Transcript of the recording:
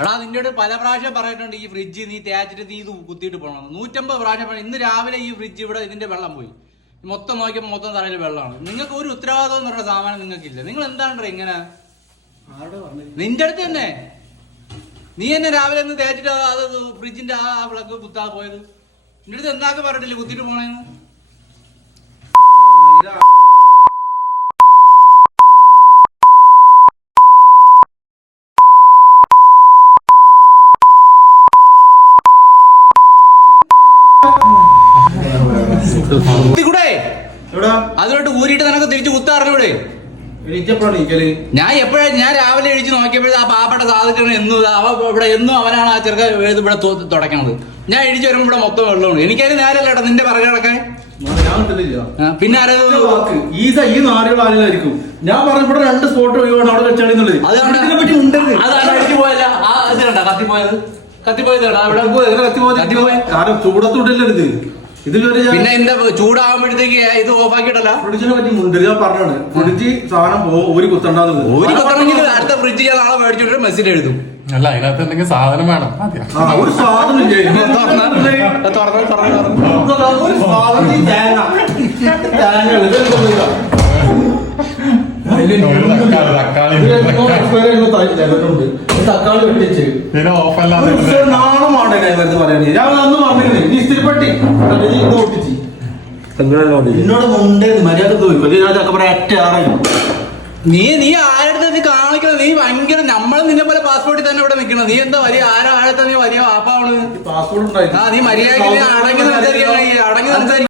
എടാ നിന്നോട് പല പ്രാവശ്യം പറഞ്ഞിട്ടുണ്ട് ഈ ഫ്രിഡ്ജ് നീ തേച്ചിട്ട് നീ ഇത് കുത്തിയിട്ട് പോകണം. 150 പ്രാവശ്യം പറഞ്ഞു. ഇന്ന് രാവിലെ ഈ ഫ്രിഡ്ജ് ഇവിടെ ഇതിന്റെ വെള്ളം പോയി. മൊത്തം നോക്കിയപ്പോൾ മൊത്തം തറയിൽ വെള്ളമാണ്. നിങ്ങൾക്ക് ഒരു ഉത്തരവാദിത്വം എന്ന് പറഞ്ഞ സാമാനം നിങ്ങൾക്കില്ല. നിങ്ങൾ എന്താണ് ഇങ്ങനെ? നിന്റെ അടുത്ത് തന്നെ നീ എന്നെ രാവിലെ ഒന്ന് തേച്ചിട്ട് അത് ഫ്രിഡ്ജിന്റെ ആ വിളക്ക് കുത്താതെ പോയത്. നിന്റെ അടുത്ത് എന്താക്കെ പറഞ്ഞിട്ടില്ല കുത്തിയിട്ട് പോണേന്ന്. അതിലോട്ട് ഊരിയിട്ട് നിനക്ക് തിരിച്ചു കുത്താറിലൂടെ? ഞാൻ രാവിലെ എഴുതി നോക്കിയപ്പോഴേ ആ പാപ്പയുടെ സാധിക്കണം എന്നും അവനാണ് ആ ചെറുക്ക ഇവിടെ തുടക്കണത്. ഞാൻ എഴുതി വരുമ്പോ ഇവിടെ മൊത്തം വെള്ളമാണ്. എനിക്കതിന് നേരല്ലേട്ടാ നിന്റെ പറകെ കിടക്കാൻ. പിന്നെ ഈ നാടുകളായിരിക്കും ഞാൻ പറഞ്ഞപ്പോൾ 2 സ്പോട്ട് ഒഴിവാണ് അവിടെ വെച്ചാണെന്നുള്ളത്. അതാണ് അടിച്ചു പോയല്ല. കത്തിപ്പോയത് കാരണം ചൂടത്തുണ്ടല്ലോ ഇതിലൊരു. പിന്നെ എന്താ ചൂടാകുമ്പോഴത്തേക്ക് ഇത് ഓഫ് ആക്കിയിട്ടല്ല. ഫ്രിഡ്ജിനെ പറ്റി മുൻകരുതൽ ഞാൻ പറഞ്ഞാണ്. ഫ്രിഡ്ജ് സാധനം ഊരി കുത്തണ്ടെന്ന്. ഊരി കുത്തണമെങ്കിൽ അടുത്ത ഫ്രിഡ്ജ് ഞാൻ നാളെ മേടിച്ചോണ്ട് മെസ്സേജ് എഴുതും. അല്ല അതിനകത്ത് എന്തെങ്കിലും സാധനം വേണം. ഒരു സാധനം തക്കാളി വെട്ടിച്ച് നാണമാണ് പറയാൻ. ഞാൻ അന്ന് പറഞ്ഞില്ലേ നീ സ്ഥിരപ്പെട്ടി ഒട്ടിച്ച് എന്നോട് മുണ്ടേന്ന് മര്യാദ നീ ആരുടെ നീ കാണിക്കണം. നീ ഭയങ്കര നമ്മള് നിന്നെ പോലെ പാസ്പോർട്ടിൽ തന്നെ ഇവിടെ നിൽക്കണം. നീ എന്താ വലിയ ആഴത്തെ നീ വലിയ വാപ്പാണ്. പാസ്പോർട്ട് നീ മര്യാദ അടങ്ങി സംസാരിക്കാൻ